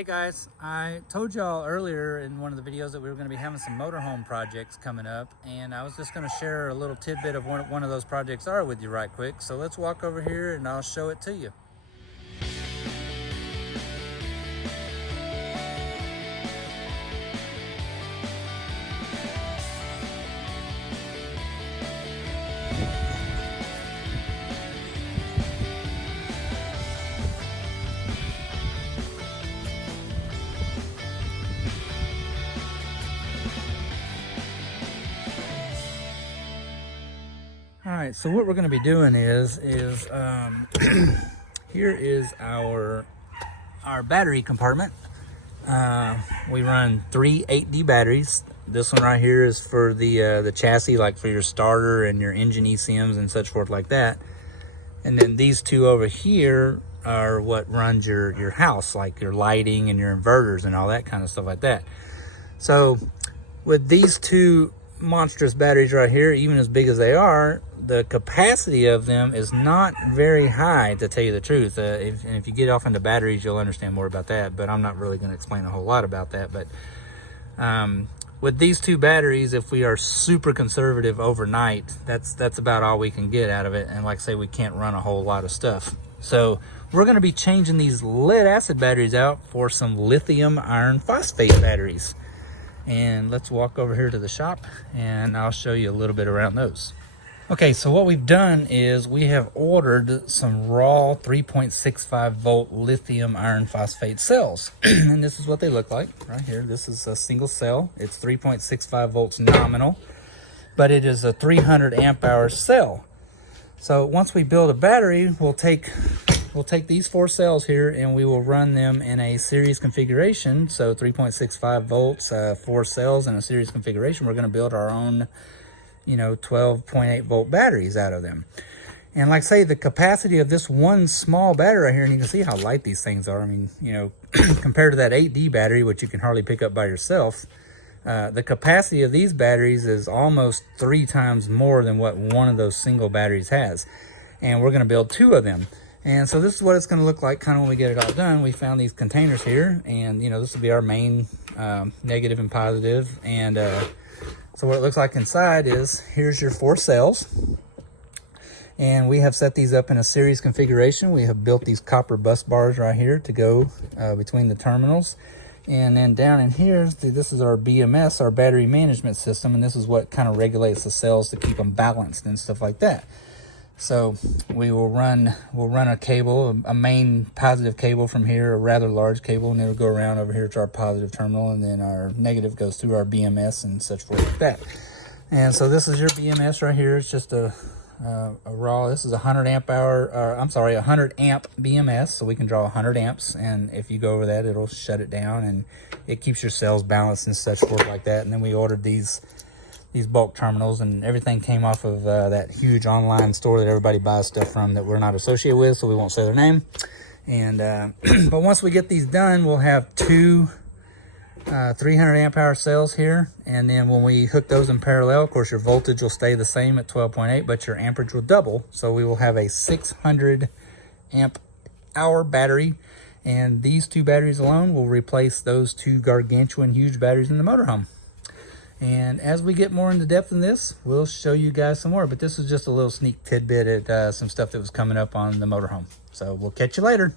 Hey guys, I told y'all earlier in one of the videos that we were going to be having some motorhome projects coming up, and I was just going to share a little tidbit of what one of those projects are with you right quick. So let's walk over here and I'll show it to you. All right, so what we're going to be doing is here is our battery compartment. We run 3 8D batteries. This one right here is for the chassis, like for your starter and your engine ECMs and such forth like that. And then these two over here are what runs your house, like your lighting and your inverters and all that kind of stuff like that. So with these two monstrous batteries right here, even as big as they are, the capacity of them is not very high, to tell you the truth. If you get off into batteries, you'll understand more about that, but I'm not really going to explain a whole lot about that. But with these two batteries, if we are super conservative overnight, that's about all we can get out of it. And like I say, we can't run a whole lot of stuff. So we're going to be changing these lead acid batteries out for some lithium iron phosphate batteries. And let's walk over here to the shop and I'll show you a little bit around those. Okay, so what we've done is we have ordered some raw 3.65 volt lithium iron phosphate cells. And this is what they look like right here. This is a single cell. It's 3.65 volts nominal, but it is a 300 amp hour cell. So once we build a battery, we'll take these 4 cells here and we will run them in a series configuration. So 3.65 volts, 4 cells in a series configuration. We're going to build our own 12.8 volt batteries out of them. And like I say, the capacity of this one small battery right here, and you can see how light these things are. I mean, compared to that 8D battery, which you can hardly pick up by yourself, the capacity of these batteries is almost 3 times more than what one of those single batteries has. And we're going to build 2 of them. And so this is what it's going to look like kind of when we get it all done. We found these containers here, and this will be our main negative and positive. And so what it looks like inside is, here's your 4 cells. And we have set these up in a series configuration. We have built these copper bus bars right here to go between the terminals. And then down in here, this is our BMS, our battery management system. And this is what kind of regulates the cells to keep them balanced and stuff like that. So we'll run a cable, a main positive cable from here, a rather large cable, and it'll go around over here to our positive terminal, and then our negative goes through our BMS and such forth like that. And so this is your BMS right here. It's just a raw. This is 100 amp BMS, so we can draw 100 amps. And if you go over that, it'll shut it down, and it keeps your cells balanced and such forth like that. And then we ordered these bulk terminals, and everything came off of that huge online store that everybody buys stuff from that we're not associated with, so we won't say their name. And but once we get these done, we'll have 2 300 amp hour cells here, and then when we hook those in parallel, of course your voltage will stay the same at 12.8, but your amperage will double. So we will have a 600 amp hour battery, and these 2 batteries alone will replace those 2 gargantuan huge batteries in the motorhome. And as we get more into depth in this, we'll show you guys some more. But this is just a little sneak tidbit at some stuff that was coming up on the motorhome. So we'll catch you later.